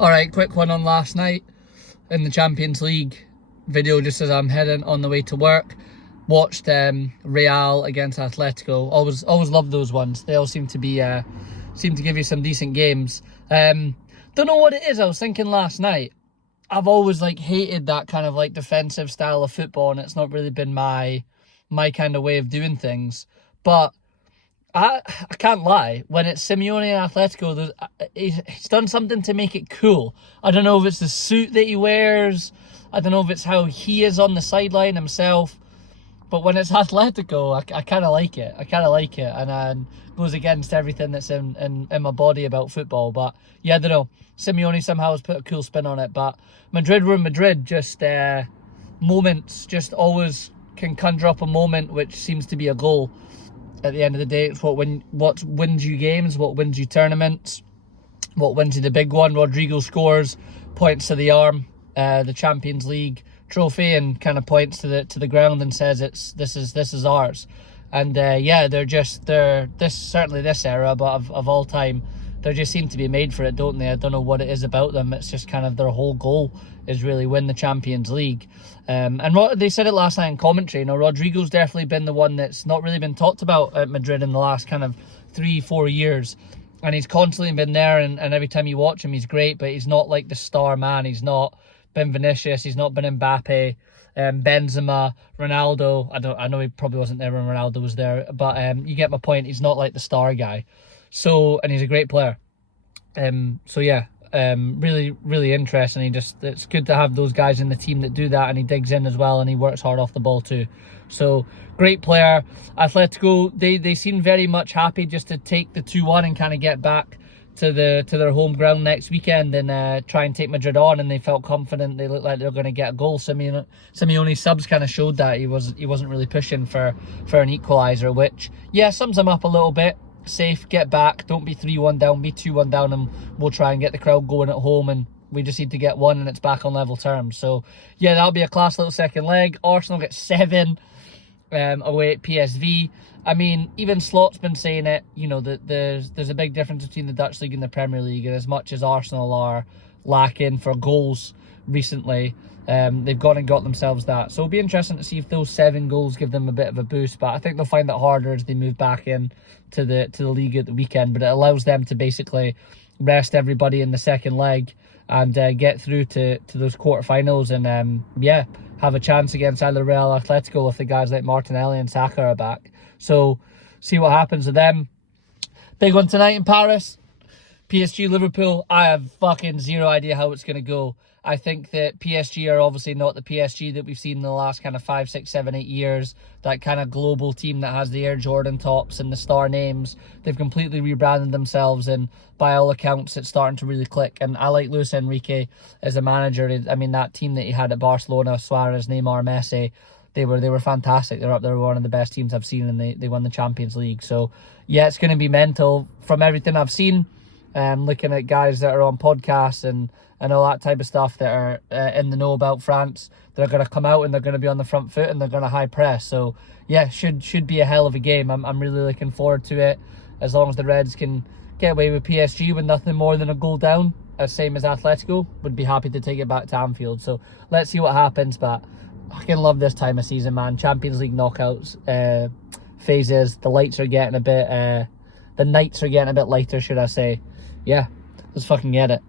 Alright, quick one on last night in the Champions League video, just as I'm heading on the way to work. Watched Real against Atletico. Always love those ones. They all seem to give you some decent games. Don't know what it is. I was thinking last night, I've always hated that kind of defensive style of football, and it's not really been my kind of way of doing things. But I can't lie, when it's Simeone and Atletico, he's done something to make it cool. I don't know if it's the suit that he wears, I don't know if it's how he is on the sideline himself, but when it's Atletico, I kind of like it. And goes against everything that's in my body about football. But yeah, I don't know, Simeone somehow has put a cool spin on it. But Madrid were Madrid, just moments, just always can conjure up a moment which seems to be a goal. At the end of the day, it's what wins you games, what wins you tournaments, what wins you the big one. Rodrygo scores, points to the arm, the Champions League trophy, and kind of points to the ground and says this is ours. And yeah, certainly this era, but of all time, they just seem to be made for it, don't they? I don't know what it is about them. It's just kind of their whole goal is really win the Champions League. And they said it last night in commentary, Rodrygo's definitely been the one that's not really been talked about at Madrid in the last kind of 3-4 years. And he's constantly been there, and every time you watch him, he's great, but he's not like the star man. He's not been Vinicius, he's not been Mbappe, Benzema, Ronaldo. I know he probably wasn't there when Ronaldo was there, but you get my point. He's not like the star guy. So, and he's a great player. So yeah, really, really interesting. It's good to have those guys in the team that do that, and he digs in as well, and he works hard off the ball too. So, great player. Atletico, they seem very much happy just to take the 2-1 and kind of get back to their home ground next weekend and try and take Madrid on, and they felt confident. They looked like they were going to get a goal. Simeone's subs kind of showed that he wasn't really pushing for an equaliser, which, yeah, sums him up a little bit. Safe, get back, don't be 3-1 down, be 2-1 down, and we'll try and get the crowd going at home, and we just need to get one and it's back on level terms. So yeah, that'll be a class little second leg. Arsenal get 7 away at PSV. I mean, even Slot's been saying it, that there's a big difference between the Dutch League and the Premier League, and as much as Arsenal are lacking for goals recently, they've gone and got themselves that. So it'll be interesting to see if those 7 goals give them a bit of a boost, but I think they'll find that harder as they move back in to the league at the weekend. But it allows them to basically rest everybody in the second leg and get through to those quarterfinals, and yeah, have a chance against either Real Atletico if the guys like Martinelli and Saka are back. So see what happens with them. Big one tonight in Paris, PSG Liverpool. I have fucking zero idea how it's going to go. I think that PSG are obviously not the PSG that we've seen in the last kind of 5, 6, 7, 8 years. That kind of global team that has the Air Jordan tops and the star names. They've completely rebranded themselves, and by all accounts, it's starting to really click. And I like Luis Enrique as a manager. I mean, that team that he had at Barcelona, Suarez, Neymar, Messi, they were fantastic. They're up there, one of the best teams I've seen, and they won the Champions League. So yeah, it's going to be mental from everything I've seen. Looking at guys that are on podcasts and all that type of stuff that are in the know about France, they're going to come out and they're going to be on the front foot and they're going to high press. So yeah, should be a hell of a game. I'm really looking forward to it. As long as the Reds can get away with PSG with nothing more than a goal down, same as Atletico, would be happy to take it back to Anfield. So let's see what happens. But I can love this time of season, man. Champions League knockouts phases. The lights are getting a bit. The nights are getting a bit lighter, should I say? Yeah, let's fucking get it.